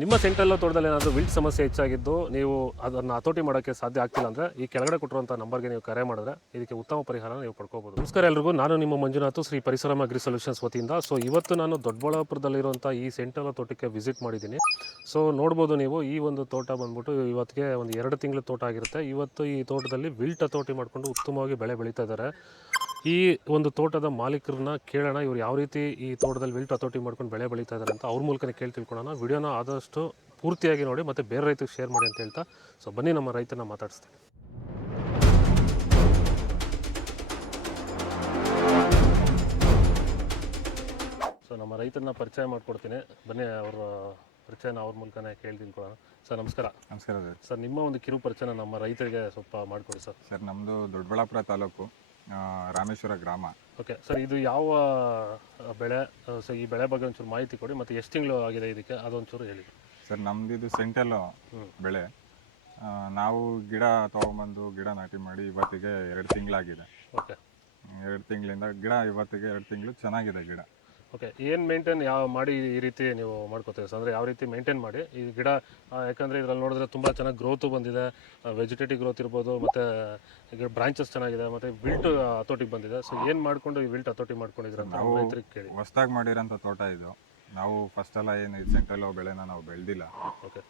ನಿಮ್ಮ ಸೆಂಟ್ರಲ್ ತೋಟದಲ್ಲಿ ಏನಾದರೂ ವಿಲ್ಟ್ ಸಮಸ್ಯೆ ಹೆಚ್ಚಾಗಿದ್ದು ನೀವು ಅದನ್ನು ಹತೋಟಿ ಮಾಡೋಕ್ಕೆ ಸಾಧ್ಯ ಆಗ್ತಿಲ್ಲ ಅಂದರೆ ಈ ಕೆಳಗಡೆ ಕೊಟ್ಟಿರುವಂಥ ನಂಬರ್ಗೆ ನೀವು ಕರೆ ಮಾಡಿದ್ರೆ ಇದಕ್ಕೆ ಉತ್ತಮ ಪರಿಹಾರ ನೀವು ಪಡ್ಕೋಬಹುದು. ನಮಸ್ಕಾರ ಎಲ್ರಿಗೂ, ನಾನು ನಿಮ್ಮ ಮಂಜುನಾಥ್, ಶ್ರೀ ಪರಿಸರಮ ಅಗ್ರಿ ಸೊಲ್ಯೂಷನ್ಸ್ ವತಿಯಿಂದ. ಇವತ್ತು ನಾನು ದೊಡ್ಡಬಳ್ಳಾಪುರದಲ್ಲಿರುವಂಥ ಈ ಸೆಂಟ್ರಲ್ ತೋಟಕ್ಕೆ ವಿಸಿಟ್ ಮಾಡಿದ್ದೀನಿ. ನೋಡ್ಬೋದು ನೀವು, ಈ ಒಂದು ತೋಟ ಬಂದ್ಬಿಟ್ಟು ಇವತ್ತಿಗೆ ಒಂದು 2 ತಿಂಗಳ ತೋಟ ಆಗಿರುತ್ತೆ. ಇವತ್ತು ಈ ತೋಟದಲ್ಲಿ ವಿಲ್ಟ್ ಹತೋಟಿ ಮಾಡಿಕೊಂಡು ಉತ್ತಮವಾಗಿ ಬೆಳೆ ಬೆಳೀತಾ ಇದ್ದಾರೆ. ಈ ಒಂದು ತೋಟದ ಮಾಲೀಕರನ್ನ ಕೇಳೋಣ, ಇವ್ರು ಯಾವ ರೀತಿ ಈ ತೋಟದಲ್ಲಿ ವಿಲ್ಟ್ ಹತೋಟಿ ಮಾಡ್ಕೊಂಡು ಬೆಳೆ ಬೆಳೀತಾ ಇದ್ದಾರೆ ಅಂತ ಅವ್ರ ಮೂಲಕನೇ ಕೇಳಿ ತಿಳ್ಕೊಳ್ಳೋಣ. ವಿಡಿಯೋನ ಆದಷ್ಟು ಪೂರ್ತಿಯಾಗಿ ನೋಡಿ ಮತ್ತು ಬೇರೆ ರೈತರಿಗೆ ಶೇರ್ ಮಾಡಿ ಅಂತ ಹೇಳ್ತಾ ಬನ್ನಿ ನಮ್ಮ ರೈತನ ಮಾತಾಡಿಸ್ತೀನಿ. ನಮ್ಮ ರೈತರನ್ನ ಪರಿಚಯ ಮಾಡ್ಕೊಡ್ತೀನಿ, ಬನ್ನಿ ಅವರ ಪರಿಚಯನ ಅವ್ರ ಮೂಲಕನೇ ಕೇಳಿ ತಿಳ್ಕೊಳ್ಳೋಣ. ಸರ್ ನಮಸ್ಕಾರ. ನಮಸ್ಕಾರ ಸರ್, ನಿಮ್ಮ ಒಂದು ಕಿರು ಪರಿಚಯನ ನಮ್ಮ ರೈತರಿಗೆ ಸ್ವಲ್ಪ ಮಾಡಿಕೊಡಿ ಸರ್. ಸರ್, ನಮ್ಮದು ದೊಡ್ಡಬಳ್ಳಾಪುರ ತಾಲೂಕು, ರಾಮೇಶ್ವರ ಗ್ರಾಮ. ಓಕೆ ಸರ್, ಇದು ಯಾವ ಬೆಳೆ? ಸೊ ಈ ಬೆಳೆ ಬಗ್ಗೆ ಒಂಚೂರು ಮಾಹಿತಿ ಕೊಡಿ, ಮತ್ತು ಎಷ್ಟು ತಿಂಗಳು ಆಗಿದೆ ಇದಕ್ಕೆ ಅದೊಂಚೂರು ಹೇಳಿ. ಸರ್, ನಮ್ದು ಇದು ಸೆಂಟೆಲ್ ಬೆಳೆ. ನಾವು ಗಿಡ ತೊಗೊಂಬಂದು ಗಿಡ ನಾಟಿ ಮಾಡಿ ಇವತ್ತಿಗೆ 2 ತಿಂಗಳಾಗಿದೆ. ಓಕೆ, 2 ತಿಂಗಳಿಂದ ಗಿಡ ಇವತ್ತಿಗೆ 2 ತಿಂಗಳು ಚೆನ್ನಾಗಿದೆ ಗಿಡ. ಓಕೆ, ಏನು ಮೇಂಟೈನ್ ಮಾಡಿ ಈ ರೀತಿ ನೀವು ಮಾಡ್ಕೋತೀವಿ ಸರ್? ಅಂದರೆ ಯಾವ ರೀತಿ ಮೇಂಟೈನ್ ಮಾಡಿ ಈ ಗಿಡ, ಯಾಕಂದರೆ ಇದರಲ್ಲಿ ನೋಡಿದ್ರೆ ತುಂಬ ಚೆನ್ನಾಗಿ ಗ್ರೋತು ಬಂದಿದೆ, ವೆಜಿಟೇಟಿವ್ ಗ್ರೋತ್ ಇರ್ಬೋದು, ಮತ್ತು ಈಗ ಬ್ರಾಂಚಸ್ ಚೆನ್ನಾಗಿದೆ, ಮತ್ತು ವಿಲ್ಟ್ ಹತೋಟಿಗೆ ಬಂದಿದೆ. ಸೊ ಏನು ಮಾಡಿಕೊಂಡು ಈ ವಿಲ್ಟ್ ಹತೋಟಿ ಮಾಡ್ಕೊಂಡಿದ್ರೆ ಅಂತ ರೈತರಿಗೆ ಕೇಳಿ. ಹೊಸ್ದಾಗಿ ಮಾಡಿರೋಂಥ ತೋಟ ಇದು. ನಾವು ಫಸ್ಟ್ ಎಲ್ಲ ಏನು ಸೆಂಟ್ರಲ್ ಬೆಳೆನ ನಾವು ಬೆಳೆದಿಲ್ಲ. ಓಕೆ,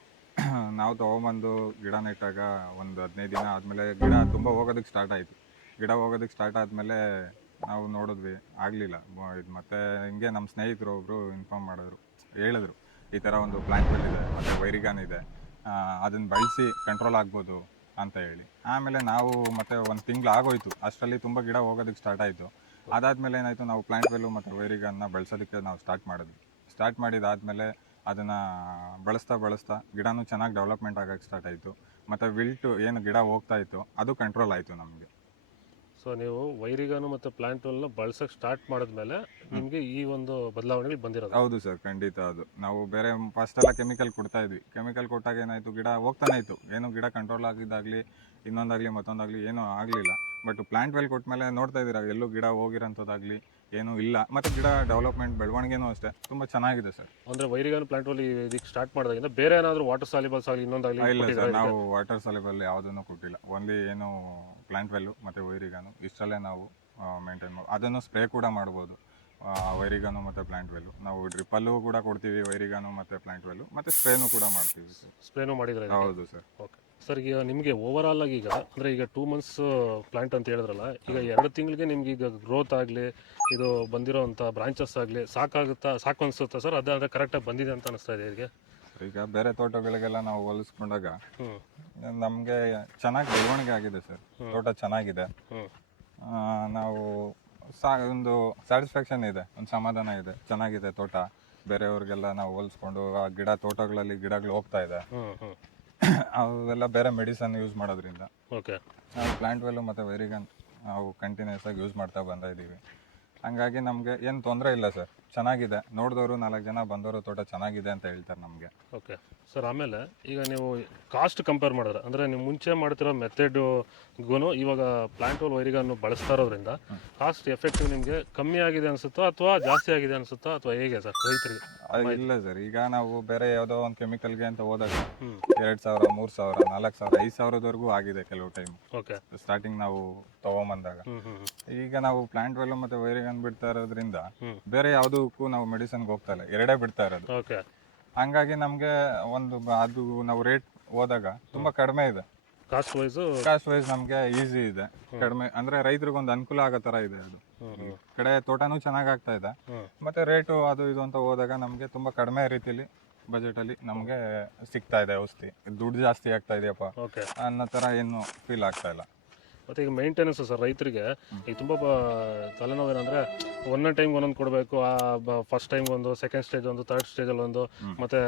ನಾವು ತೊಗೊಂಬಂದು ಗಿಡ ನೆಟ್ಟಾಗ ಒಂದು 15 ದಿನ ಆದಮೇಲೆ ಗಿಡ ತುಂಬ ಹೋಗೋದಕ್ಕೆ ಸ್ಟಾರ್ಟ್ ಆಯಿತು. ಗಿಡ ಹೋಗೋದಕ್ಕೆ ಸ್ಟಾರ್ಟ್ ಆದಮೇಲೆ ನಾವು ನೋಡಿದ್ವಿ, ಆಗಲಿಲ್ಲ ಇದು. ಮತ್ತು ಹಿಂಗೆ ನಮ್ಮ ಸ್ನೇಹಿತರು ಒಬ್ಬರು ಇನ್ಫಾರ್ಮ್ ಹೇಳಿದ್ರು, ಈ ಥರ ಒಂದು ಪ್ಲಾಂಟ್ ಇದೆ ಮತ್ತು ವೈರಿಗಾನ್ ಇದೆ, ಅದನ್ನು ಬಳಸಿ ಕಂಟ್ರೋಲ್ ಆಗ್ಬೋದು ಅಂತ ಹೇಳಿ. ಆಮೇಲೆ ನಾವು ಮತ್ತೆ 1 ತಿಂಗಳು ಆಗೋಯ್ತು, ಅಷ್ಟರಲ್ಲಿ ತುಂಬ ಗಿಡ ಹೋಗೋದಕ್ಕೆ ಸ್ಟಾರ್ಟ್ ಆಯಿತು. ಅದಾದಮೇಲೆ ಏನಾಯಿತು, ನಾವು ಪ್ಲಾಂಟ್ ವೆಲ್ಲು ಮತ್ತು ವೈರಿಗಾನ್ನ ಬಳಸೋದಕ್ಕೆ ನಾವು ಸ್ಟಾರ್ಟ್ ಮಾಡಿದಾದಮೇಲೆ ಅದನ್ನು ಬಳಸ್ತಾ ಗಿಡನೂ ಚೆನ್ನಾಗಿ ಡೆವಲಪ್ಮೆಂಟ್ ಆಗೋಕ್ಕೆ ಸ್ಟಾರ್ಟ್ ಆಯಿತು. ಮತ್ತು ವಿಲ್ಟು ಏನು ಗಿಡ ಹೋಗ್ತಾ ಇತ್ತು ಅದು ಕಂಟ್ರೋಲ್ ಆಯಿತು ನಮಗೆ. ಸೊ ನೀವು ವೈರಿಗಾನು ಮತ್ತು ಪ್ಲಾಂಟ್ ವೆಲ್ನ ಬಳಸೋಕ್ಕೆ ಸ್ಟಾರ್ಟ್ ಮಾಡಿದ್ಮೇಲೆ ನಿಮಗೆ ಈ ಒಂದು ಬದಲಾವಣೆಗಳು ಬಂದಿರೋದು? ಹೌದು ಸರ್, ಖಂಡಿತ. ಅದು ನಾವು ಬೇರೆ ಫಸ್ಟೆಲ್ಲ ಕೆಮಿಕಲ್ ಕೊಡ್ತಾ ಇದ್ವಿ. ಕೆಮಿಕಲ್ ಕೊಟ್ಟಾಗ ಏನಾಯಿತು, ಗಿಡ ಹೋಗ್ತಾನೆ ಇತ್ತು, ಏನು ಗಿಡ ಕಂಟ್ರೋಲ್ ಆಗಿದ್ದಾಗಲಿ ಇನ್ನೊಂದಾಗಲಿ ಮತ್ತೊಂದಾಗಲಿ ಏನೂ ಆಗಲಿಲ್ಲ. ಬಟ್ ಪ್ಲಾಂಟ್ ವೆಲ್ ಕೊಟ್ಮೇಲೆ ನೋಡ್ತಾ ಇದ್ದೀರಾ, ಎಲ್ಲೂ ಗಿಡ ಹೋಗಿರೋಂಥದ್ದಾಗಲಿ ಏನೂ ಇಲ್ಲ. ಮತ್ತು ಗಿಡ ಡೆವಲಪ್ಮೆಂಟ್ ಬೆಳವಣಿಗೆನೂ ಅಷ್ಟೇ ತುಂಬ ಚೆನ್ನಾಗಿದೆ ಸರ್. ಅಂದರೆ ವೈರಿಗಾನು ಪ್ಲಾಂಟ್ ವೆಲ್ ಇದಕ್ಕೆ ಸ್ಟಾರ್ಟ್ ಮಾಡಿದಾಗಿಂದ ಬೇರೆ ಏನಾದರೂ ವಾಟರ್ ಸಾಲ್ಯುಬಲ್ಸ್ ಆಗಲಿ ಇನ್ನೊಂದಾಗಲಿ? ಇಲ್ಲ ಸರ್, ನಾವು ವಾಟರ್ ಸಾಲ್ಯುಬಲ್ ಯಾವುದನ್ನು ಕೊಟ್ಟಿಲ್ಲ. ಓನ್ಲಿ ಏನು ಪ್ಲಾಂಟ್ ವೆಲ್ಲು ಮತ್ತು ವೈರಿಗಾನು ಇಷ್ಟರಲ್ಲೇ ನಾವು ಮೇಂಟೈನ್ ಮಾಡಿ. ಅದನ್ನು ಸ್ಪ್ರೇ ಕೂಡ ಮಾಡ್ಬೋದು, ವೈರಿಗಾನು ಮತ್ತು ಪ್ಲಾಂಟ್ ವೆಲ್ಲು. ನಾವು ಡ್ರಿಪ್ಪಲ್ಲೂ ಕೂಡ ಕೊಡ್ತೀವಿ ವೈರಿಗಾನು ಮತ್ತು ಪ್ಲಾಂಟ್ ವೆಲ್ಲು, ಮತ್ತು ಸ್ಪ್ರೇನೂ ಕೂಡ ಮಾಡ್ತೀವಿ. ಸ್ಪ್ರೇನೂ ಮಾಡಿದ್ರೆ? ಹೌದು ಸರ್. ಓಕೆ ಸರ್, ಈಗ ನಿಮಗೆ ಓವರಾಲ್ ಆಗಿ ಈಗ ಅಂದರೆ ಈಗ 2 ಮಂತ್ಸ್ ಪ್ಲಾಂಟ್ ಅಂತ ಹೇಳಿದ್ರಲ್ಲ, ಈಗ 2 ತಿಂಗಳಿಗೆ ನಿಮ್ಗೆ ಈಗ ಗ್ರೋತ್ ಆಗಲಿ ಇದು ಬಂದಿರೋವಂಥ ಬ್ರಾಂಚಸ್ ಆಗಲಿ ಸಾಕು ಅನಿಸುತ್ತಾ ಸರ್? ಅದಾದರೆ ಕರೆಕ್ಟಾಗಿ ಬಂದಿದೆ ಅಂತ ಅನಿಸ್ತಾ ಇದೆ ಈಗ? ಈಗ ಬೇರೆ ತೋಟಗಳಿಗೆಲ್ಲ ನಾವು ಹೋಲಿಸ್ಕೊಂಡಾಗ ನಮಗೆ ಚೆನ್ನಾಗಿ ಬೆಳವಣಿಗೆ ಆಗಿದೆ ಸರ್. ತೋಟ ಚೆನ್ನಾಗಿದೆ. ನಾವು ಒಂದು ಸ್ಯಾಟಿಸ್ಫ್ಯಾಕ್ಷನ್ ಇದೆ, ಒಂದು ಸಮಾಧಾನ ಇದೆ, ಚೆನ್ನಾಗಿದೆ ತೋಟ. ಬೇರೆಯವ್ರಿಗೆಲ್ಲ ನಾವು ಹೋಲಿಸ್ಕೊಂಡು ಆ ತೋಟಗಳಲ್ಲಿ ಗಿಡಗಳು ಹೋಗ್ತಾ ಇದೆ, ಅವೆಲ್ಲ ಬೇರೆ ಮೆಡಿಸನ್ ಯೂಸ್ ಮಾಡೋದ್ರಿಂದ. ಓಕೆ, ನಾವು ಪ್ಲಾಂಟ್ ವೆಲ್ಲು ಮತ್ತು ವೈರಿಗನ್ ನಾವು ಕಂಟಿನ್ಯೂಸ್ ಆಗಿ ಯೂಸ್ ಮಾಡ್ತಾ ಬಂದಿದ್ದೀವಿ. ಹಂಗಾಗಿ ನಮಗೆ ಏನು ತೊಂದರೆ ಇಲ್ಲ ಸರ್, ಚೆನ್ನಾಗಿದೆ. ನೋಡಿದವರು 4 ಜನ ಬಂದವರು ತೋಟ ಚೆನ್ನಾಗಿದೆ ಅಂತ ಹೇಳ್ತಾರೆ ನಮಗೆ. ಓಕೆ ಸರ್, ಆಮೇಲೆ ಈಗ ನೀವು ಕಾಸ್ಟ್ ಕಂಪೇರ್ ಮಾಡಿದ್ರೆ, ಅಂದರೆ ನೀವು ಮುಂಚೆ ಮಾಡ್ತಿರೋ ಮೆಥಡ್ಗೂ ಇವಾಗ ಪ್ಲಾಂಟ್ ವೆಲ್ ವೈರಿಗನ್ನು ಬಳಸ್ತಾ ಇರೋದ್ರಿಂದ ಕಾಸ್ಟ್ ಎಫೆಕ್ಟಿವ್ ನಿಮಗೆ ಕಮ್ಮಿ ಆಗಿದೆ ಅನಿಸುತ್ತೋ ಅಥವಾ ಜಾಸ್ತಿ ಆಗಿದೆ ಅನಿಸುತ್ತೋ ಅಥವಾ ಹೇಗೆ ಸರ್ ರೈತರಿಗೆ? ಇಲ್ಲ ಸರ್, ಈಗ ನಾವು ಬೇರೆ ಯಾವುದೋ ಒಂದು ಕೆಮಿಕಲ್ಗೆ ಅಂತ ಹೋದಾಗ 2,000, 3,000, 4,000, 5,000ವರೆಗೂ ಆಗಿದೆ ಕೆಲವು ಟೈಮ್. ಓಕೆ, ಸ್ಟಾರ್ಟಿಂಗ್ ನಾವು ತಗೊಂಬಂದಾಗ. ಈಗ ನಾವು ಪ್ಲಾಂಟ್ ವೆಲ್ ಮತ್ತೆ ವೈರಿಗನ್ ಬಿಡ್ತಾ ಇರೋದ್ರಿಂದ ಬೇರೆ ಯಾವುದಕ್ಕೂ ನಾವು ಮೆಡಿಸನ್ಗೆ ಹೋಗ್ತಾ ಇಲ್ಲ, 2 ಬಿಡ್ತಾ ಇರೋದು. ಓಕೆ, ಹಂಗಾಗಿ ನಮಗೆ ಅದು ನಾವು ರೇಟ್ ಹೋದಾಗ ತುಂಬಾ ಕಡಿಮೆ ಇದೆ. ಕಾಸ್ಟ್ ವೈಸ್ ನಮಗೆ ಈಸಿ ಇದೆ, ಕಡಿಮೆ. ಅಂದ್ರೆ ರೈತರಿಗೊಂದು ಅನುಕೂಲ ಆಗೋ ತರ ಇದೆ. ಅದು ಕಡೆ ತೋಟನೂ ಚೆನ್ನಾಗ್ ಆಗ್ತಾ ಇದೆ, ಮತ್ತೆ ರೇಟು ಅದು ಇದು ಅಂತ ಹೋದಾಗ ನಮ್ಗೆ ತುಂಬಾ ಕಡಿಮೆ ರೀತಿಲಿ ಬಜೆಟ್ ಅಲ್ಲಿ ನಮ್ಗೆ ಸಿಗ್ತಾ ಇದೆ ಔಷಧಿ. ದುಡ್ಡು ಜಾಸ್ತಿ ಆಗ್ತಾ ಇದೆಯಪ್ಪ ಅನ್ನೋ ತರ ಏನು ಫೀಲ್ ಆಗ್ತಾ ಇಲ್ಲ. ಮತ್ತು ಈಗ ಮೇಂಟೆನೆನ್ಸ್ ಸರ್ ರೈತರಿಗೆ ಈಗ ತುಂಬ ತಲೆನೋವು ಏನಂದರೆ ಒಂದೊಂದು ಟೈಮ್ಗೆ ಒಂದೊಂದು ಕೊಡಬೇಕು. ಫಸ್ಟ್ ಟೈಮ್ಗೆ ಒಂದು, ಸೆಕೆಂಡ್ ಸ್ಟೇಜ್ ಒಂದು, ಥರ್ಡ್ ಸ್ಟೇಜಲ್ಲಿ ಒಂದು, ಮತ್ತು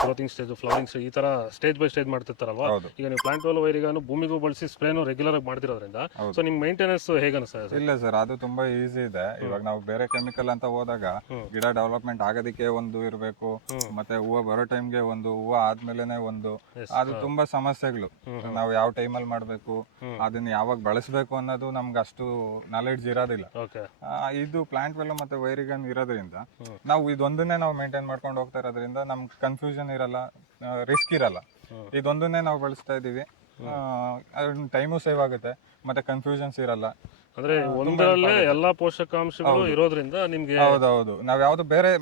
ಗ್ರೋತಿಂಗ್ ಸ್ಟೇಜು, ಫ್ಲವರಿಂಗ್ ಸ್ಟೇಜ್, ಈ ಥರ ಸ್ಟೇಜ್ ಬೈ ಸ್ಟೇಜ್ ಮಾಡ್ತಿರ್ತಾರಲ್ವ. ಈಗ ನೀವು ಪ್ಲಾಂಟ್ ವೆಲ್ ವೈರಿಗಾನು ಭೂಮಿಗೂ ಬಳಸಿ ಸ್ಪ್ರೇನು ರೆಗ್ಯುಲರ್ ಆಗಿ ಮಾಡ್ತಿರೋದ್ರಿಂದ ಸೊ ನಿಮ್ಮ ಮೇಂಟೆನೆನ್ಸ್ ಹೇಗೆ ಅನಿಸ್ತದೆ? ಇಲ್ಲ ಸರ್, ಅದು ತುಂಬಾ ಈಸಿ ಇದೆ. ಇವಾಗ ನಾವು ಬೇರೆ ಕೆಮಿಕಲ್ ಅಂತ ಹೋದಾಗ ಗಿಡ ಡೆವಲಪ್ಮೆಂಟ್ ಆಗೋದಕ್ಕೆ ಒಂದು ಇರಬೇಕು, ಮತ್ತೆ ಹೂವು ಬರೋ ಟೈಮ್ಗೆ ಒಂದು, ಹೂವು ಆದ್ಮೇಲೆ ಒಂದು, ಅದು ತುಂಬಾ ಸಮಸ್ಯೆಗಳು. ನಾವು ಯಾವ ಟೈಮಲ್ಲಿ ಮಾಡಬೇಕು, ಅದು ಅದನ್ನ ಯಾವಾಗ ಬಳಸಬೇಕು ಅನ್ನೋದು ನಮ್ಗೆ ಅಷ್ಟು ನಾಲೆಡ್ಜ್ ಇರೋದಿಲ್ಲ. ಓಕೆ. ಇದು ಪ್ಲಾಂಟ್ ವೆಲ್ ಮತ್ತೆ ವೈರಿಗನ್ ಇರೋದ್ರಿಂದ ನಾವು ಇದೊಂದನ್ನೇ ನಾವು ಮೇಂಟೈನ್ ಮಾಡ್ಕೊಂಡು ಹೋಗ್ತಾ ಇರೋದ್ರಿಂದ ನಮ್ಗೆ ಕನ್ಫ್ಯೂಷನ್ ಇರಲ್ಲ, ರಿಸ್ಕ್ ಇರಲ್ಲ. ಇದೊಂದನ್ನೇ ನಾವು ಬಳಸ್ತಾ ಇದೀವಿ, ಟೈಮು ಸೇವ್ ಆಗುತ್ತೆ ಮತ್ತೆ ಕನ್ಫ್ಯೂಷನ್ಸ್ ಇರಲ್ಲ. ಅಂದ್ರೆ ಒಂದರಲ್ಲೇ ಎಲ್ಲಾ ಪೋಷಕಾಂಶಗಳು ಇರೋದ್ರಿಂದ ನಿಮ್ಗೆ. ಹೌದೌದು, ನಾವ್ ಯಾವ್ದು ಬೇರೆ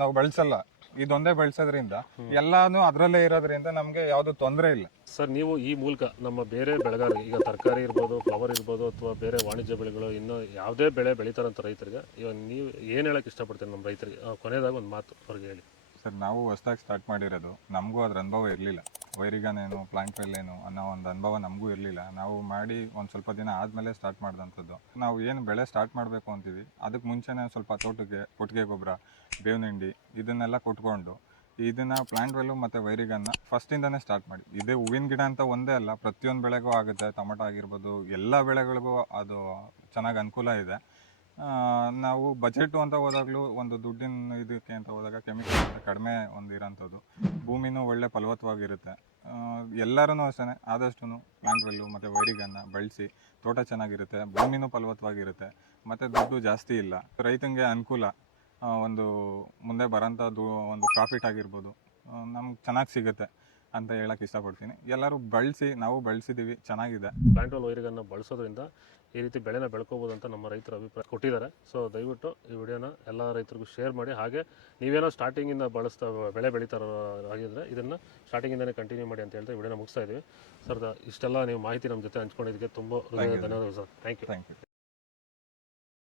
ನಾವು ಬಳಸಲ್ಲ, ಇದೊಂದೇ ಬಳಸೋದ್ರಿಂದ ಎಲ್ಲಾನು ಅದ್ರಲ್ಲೇ ಇರೋದ್ರಿಂದ ನಮ್ಗೆ ಯಾವ್ದು ತೊಂದರೆ ಇಲ್ಲ. ಸರ್, ನೀವು ಈ ಮೂಲಕ ನಮ್ಮ ಬೇರೆ ಬೆಳೆಗಾರರಿಗೆ, ಈಗ ತರಕಾರಿ ಇರ್ಬೋದು, ಫ್ಲವರ್ ಇರ್ಬೋದು, ಅಥವಾ ಬೇರೆ ವಾಣಿಜ್ಯ ಬೆಳೆಗಳು, ಇನ್ನು ಯಾವುದೇ ಬೆಳೆ ಬೆಳೀತಾರಂತ ರೈತರಿಗೆ ಇವಾಗ ನೀವು ಏನು ಹೇಳಕ್ ಇಷ್ಟಪಡ್ತೀರಿ ನಮ್ಮ ರೈತರಿಗೆ? ಕೊನೆಯದಾಗ ಒಂದು ಮಾತು ಅವ್ರಿಗೆ ಹೇಳಿ. ಸರ್, ನಾವು ಹೊಸದಾಗಿ ಸ್ಟಾರ್ಟ್ ಮಾಡಿರೋದು, ನಮಗೂ ಅದ್ರ ಅನುಭವ ಇರಲಿಲ್ಲ. ವೈರಿಗನ್ ಏನು, ಪ್ಲಾಂಟ್ ವೆಲ್ ಏನು ಅನ್ನೋ ಒಂದು ಅನುಭವ ನಮಗೂ ಇರಲಿಲ್ಲ. ನಾವು ಮಾಡಿ ಒಂದು ಸ್ವಲ್ಪ ದಿನ ಆದಮೇಲೆ ಸ್ಟಾರ್ಟ್ ಮಾಡಿದಂಥದ್ದು. ನಾವು ಏನು ಬೆಳೆ ಸ್ಟಾರ್ಟ್ ಮಾಡಬೇಕು ಅಂತೀವಿ ಅದಕ್ಕೆ ಮುಂಚೆನೇ ಸ್ವಲ್ಪ ತೋಟಕ್ಕೆ ಕೊಟ್ಟಿಗೆ ಗೊಬ್ಬರ, ಬೇವಿನ ಹಿಂಡಿ ಇದನ್ನೆಲ್ಲ ಕೊಟ್ಕೊಂಡು ಇದನ್ನ ಪ್ಲಾಂಟ್ ವೆಲ್ಲು ಮತ್ತು ವೈರಿಗನ್ನ ಫಸ್ಟಿಂದನೇ ಸ್ಟಾರ್ಟ್ ಮಾಡಿ. ಇದೇ ಹೂವಿನ ಗಿಡ ಅಂತ ಒಂದೇ ಅಲ್ಲ, ಪ್ರತಿಯೊಂದು ಬೆಳೆಗೂ ಆಗುತ್ತೆ. ಟೊಮಟೊ ಆಗಿರ್ಬೋದು, ಎಲ್ಲ ಬೆಳೆಗಳಿಗೂ ಅದು ಚೆನ್ನಾಗಿ ಅನುಕೂಲ ಇದೆ. ನಾವು ಬಜೆಟು ಅಂತ ಹೋದಾಗಲೂ, ಒಂದು ದುಡ್ಡಿನ ಇದಕ್ಕೆ ಅಂತ ಹೋದಾಗ ಕೆಮಿಕಲ್ ಕಡಿಮೆ ಒಂದು ಇರೋಂಥದ್ದು, ಭೂಮಿನೂ ಒಳ್ಳೆ ಫಲವತ್ತವಾಗಿರುತ್ತೆ. ಎಲ್ಲರೂ ಅಷ್ಟೇ ಆದಷ್ಟು ಪ್ಲಾಂಟ್ ವೆಲ್ಲು ಮತ್ತು ವೈರಿಗನ್ನ ಬಳಸಿ, ತೋಟ ಚೆನ್ನಾಗಿರುತ್ತೆ, ಭೂಮಿನೂ ಫಲವತ್ತವಾಗಿರುತ್ತೆ, ಮತ್ತು ದುಡ್ಡು ಜಾಸ್ತಿ ಇಲ್ಲ, ರೈತನಿಗೆ ಅನುಕೂಲ. ಒಂದು ಮುಂದೆ ಬರೋಂಥದ್ದು ಒಂದು ಪ್ರಾಫಿಟ್ ಆಗಿರ್ಬೋದು ನಮ್ಗೆ ಚೆನ್ನಾಗಿ ಸಿಗುತ್ತೆ ಅಂತ ಹೇಳಕ್ಕೆ ಇಷ್ಟಪಡ್ತೀನಿ. ಎಲ್ಲರೂ ಬಳಸಿ, ನಾವು ಬಳಸಿದ್ದೀವಿ, ಚೆನ್ನಾಗಿದೆ. ಪ್ಲಾಂಟ್ ವೆಲ್ ವೈರಿಗನ್ನ ಬಳಸೋದ್ರಿಂದ ಈ ರೀತಿ ಬೆಳೆನ ಬೆಳ್ಕೋಬೋದು ಅಂತ ನಮ್ಮ ರೈತರು ಅಭಿಪ್ರಾಯ ಕೊಟ್ಟಿದ್ದಾರೆ. ಸೊ ದಯವಿಟ್ಟು ಈ ವಿಡಿಯೋನ ಎಲ್ಲ ರೈತರಿಗೂ ಶೇರ್ ಮಾಡಿ. ಹಾಗೆ ನೀವೇನೋ ಸ್ಟಾರ್ಟಿಂಗಿಂದ ಬಳಸ್ತಾ ಬೆಳೆ ಬೆಳೀತಾರೋ ಆಗಿದ್ರೆ ಇದನ್ನು ಸ್ಟಾರ್ಟಿಂಗಿಂದನೇ ಕಂಟಿನ್ಯೂ ಮಾಡಿ ಅಂತ ಹೇಳ್ತಾ ಈ ವಿಡಿಯೋನ ಮುಗಿಸ್ತಾ ಇದ್ದೀವಿ. ಸರ್, ಇಷ್ಟೆಲ್ಲ ನೀವು ಮಾಹಿತಿ ನಮ್ಮ ಜೊತೆ ಹಂಚ್ಕೊಂಡಿದ್ದಕ್ಕೆ ತುಂಬ ಧನ್ಯವಾದಗಳು ಸರ್. Thank you.